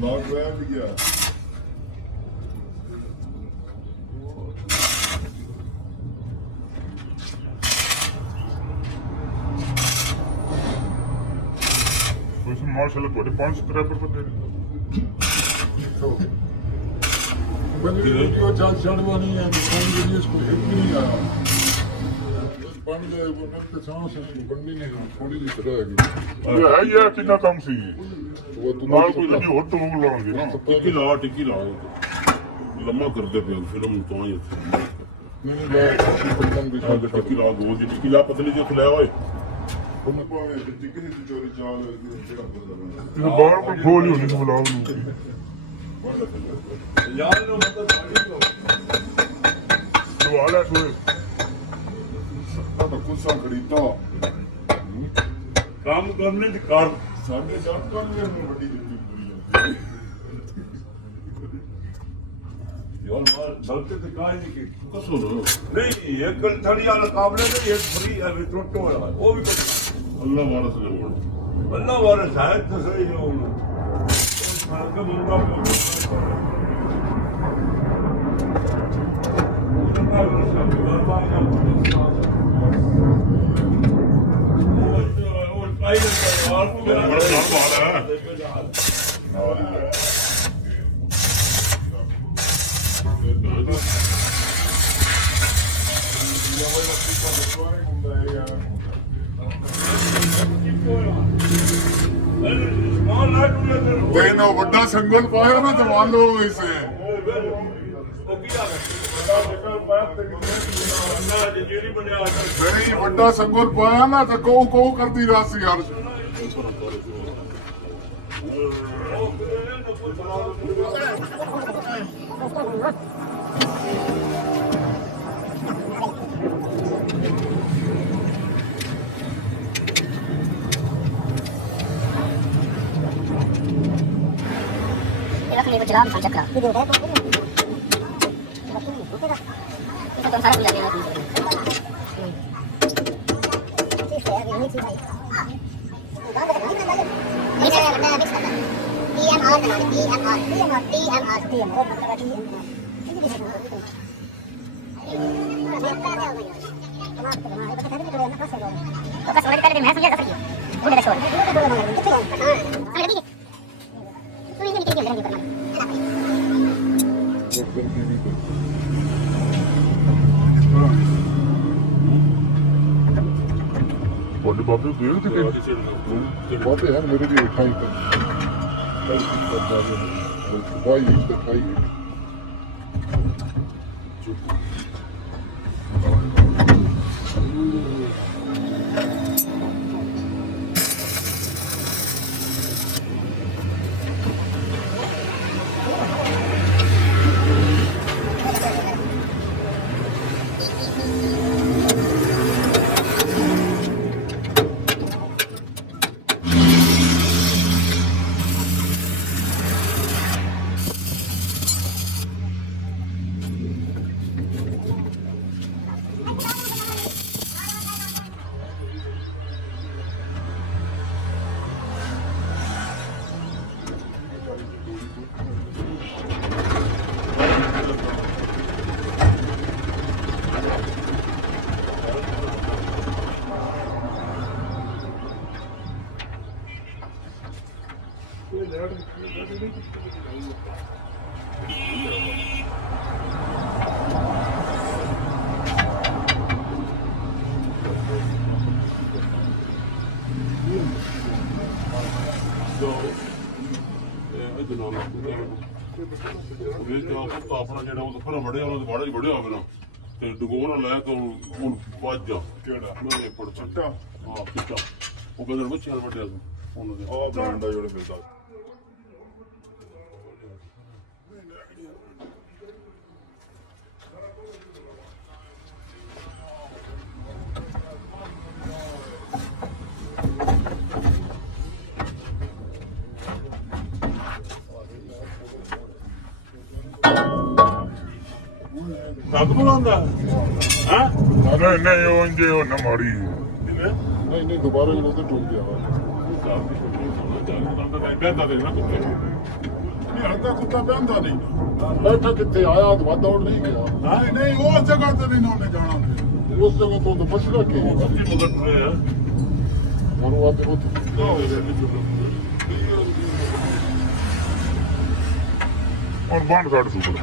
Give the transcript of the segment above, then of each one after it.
Log grab ਗਿਆ ਕੁਝ martial ਤੁਹਾਡੇ 5 ਸਬਸਕ੍ਰਾਈਬਰ ਬੰਦੇ ਬੰਦੇ ਵੀਡੀਓ ਚੱਲ ਚੜਵਾਨੀ ਹੈ ਫੋਨ ਵੀਡੀਓਸ ਕੋਈ ਇੱਕ ਵੀ ਨਹੀਂ ਆਇਆ ਬਣ ਗਏ ਉਹਨਾਂ ਤੇ ਸਾਹ ਸੇ ਬੰਦੀ ਨਹੀਂ ਥੋੜੀ ਜਿਹੀ ਤਰ੍ਹਾਂ ਹੈਗੀ ਹੈ ਯਾਰ ਕਿੰਨਾ ਕੰਮ ਸੀ ਨਾਲ ਕੋਈ ਲੱਗੀ ਹੋਰ ਟੂਲ ਲਾਉਣਗੇ ਨਾ ਟਿੱਕੀ ਲਾ ਲੰਮਾ ਕਰਦੇ ਪਏ ਫਿਲਮ ਤੋਂ ਹੀ ਨਹੀਂ ਲੈ ਬੰਦਨ ਵੀ ਸਾਡਾ ਟਿੱਕੀ ਲਾ ਗੋਲ ਦੀ ਟਿੱਕੀ ਲਾ ਪਤਲੀ ਜਿਹੀ ਖਲਾਇਆ ਹੋਏ ਉਹਨੂੰ ਭਾਵੇਂ ਟਿੱਕੀ ਦੀ ਚੋਰੀ ਚਾਲ ਜਿਹੜਾ ਇਹ ਬਾਹਰ ਕੋਈ ਖੋਲ ਹੀ ਹੋਣੀ ਬੁਲਾਉ ਨੂੰ ਯਾਰ ਨੂੰ ਮਤਲਬ ਸਵਾਲ ਹੈ ਸੋਏ ਤਾਂ ਕੁਛ ਖਰੀਦਾ ਕੰਮ ਕਰਨੇ ਦੀ ਕਾਰ ਸਾਡੇ ਜੱਟ ਕਰਨ ਨੂੰ ਵੱਡੀ ਦਿੱਤੀ ਪੂਰੀ ਜਾਂਦੀ ਯਾਰ ਮਾਰ ਗਲਤੀ ਤੇ ਕਾਹ ਨਹੀਂ ਕਿ ਕਸੋ ਨਹੀਂ ਇਹ ਕਲ ਥੜੀ ਵਾਲਾ ਕਾਬਲੇ ਤੇ ਇਹ ਫਰੀ ਹੈ ਟੋਟੋ ਵਾਲਾ ਉਹ ਵੀ ਅੱਲਾ ਵਾਰਸ ਨੇ ਅੱਲਾ ਵਾਰਸ ਹੈ ਤਾਂ ਸਹੀ ਹੈ ਉਹ ਸਾਲ ਦਾ ਮੁੰਡਾ ਤੈਨੂੰ ਵੱਡਾ ਸੰਗਲ ਪਾਇਆ ਨਾ ਦਵਾਨ ਲੋ ਇਸੇ ਨਹੀਂ ਵੱਡਾ ਸੰਗਲ ਪਾਇਆ ਨਾ ਤਾਂ ਕੋ ਕਰਦੀ ਰਾਸੀ ਹਰ रखने को चला हम चक्रा ये दे रहा है तो तुम सारा कुछ जाने वाला ठीक है अभी नहीं चाहिए नहीं है बंदा मिक्स करता TMR TMR तो कसौड़ी कर दे मैं समझा कसौड़ी वो मेरा छोड़ हां ठीक है तू ये निकल के करना ਤੁਹਾਡੇ ਬਾਬੇ ਦੇਖਦੇ ਕਿ ਬਾਬੇ ਯਾਰ ਮੇਰੇ ਵੀ ਖਾਈ ਕਰ ਵਾਈ ਤੇ ਖਾਈ ਆਪਣਾ ਜਿਹੜਾ ਉਹ ਫਿਰ ਵੜਿਆ ਉਹਨਾਂ ਦੇ ਵਾੜਾ ਹੀ ਵੜਿਆ ਹੋਵੇ ਨਾ ਤੇ ਡਗੋਰਾ ਲੈ ਕੇ ਹੁਣ ਵੱਜ ਜਾ ਕਿਹੜਾ ਮੈਂ ਇਹ ਪੜ ਚਿੱਟਾ ਹਾਂ ਚਿੱਟਾ ਉਹ ਬਦਲ ਬੱਚਿਆਂ ਨਾਲ ਵੱਡਿਆ ਸੀ ਉਹਨਾਂ ਦੇ ਆਹ ਬ੍ਰਾਂਡ ਦਾ ਜਿਹੜਾ ਮਿਲਦਾ ਤੱਕ ਬੁਲਾਉਂਦਾ ਹਾਂ ਨਹੀਂ ਨਹੀਂ ਉਹ ਇੰਜੇ ਉਹ ਨਾ ਮਾਰੀ ਨਹੀਂ ਨਹੀਂ ਦੁਬਾਰਾ ਜਦੋਂ ਤੇ ਟੁੱਟ ਗਿਆ ਬੈਂਦਾ ਦੇ ਨਾ ਕੁੱਤੇ ਨਹੀਂ ਹੱਦਾ ਕੁੱਤਾ ਬਹਿੰਦਾ ਨਹੀਂ ਬੈਠਾ ਕਿੱਥੇ ਆਇਆ ਤਾਂ ਵੱਧ ਦੌੜ ਨਹੀਂ ਗਿਆ ਨਹੀਂ ਨਹੀਂ ਉਸ ਜਗ੍ਹਾ ਤੇ ਨਹੀਂ ਉਹਨੇ ਜਾਣਾ ਉਸ ਜਗ੍ਹਾ ਤੋਂ ਤਾਂ ਬਚਦਾ ਕਿ ਕੁੱਤੇ ਮਗਰ ਟੁਰੇ ਆ ਮਨੂੰ ਆਤੇ ਉੱਥੇ ਹੁਣ ਬੰਦ ਕੱਢ ਸੁਪਰ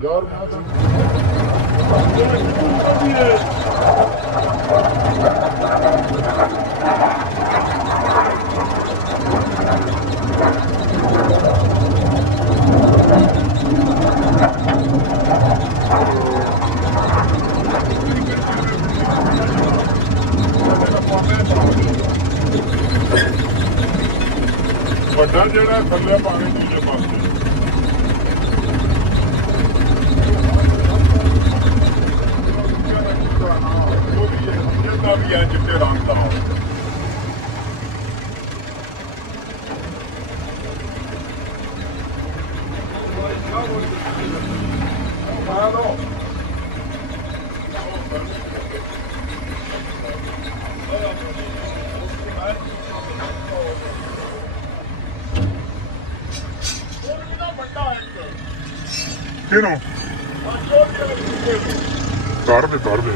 ਯਾਰ ਮੈਂ ਤਾਂ ਵੱਡਾ ਜਿਹੜਾ ਥੱਲੇ ਪਾਣੀ ਦੂਜੇ ਪਾਸੇ ਵੀ ਹੈ ਚਿੱਟੇ ਰੰਗ ਦਾ ਕਿਹਨੂੰ ਕਰ ਦੇ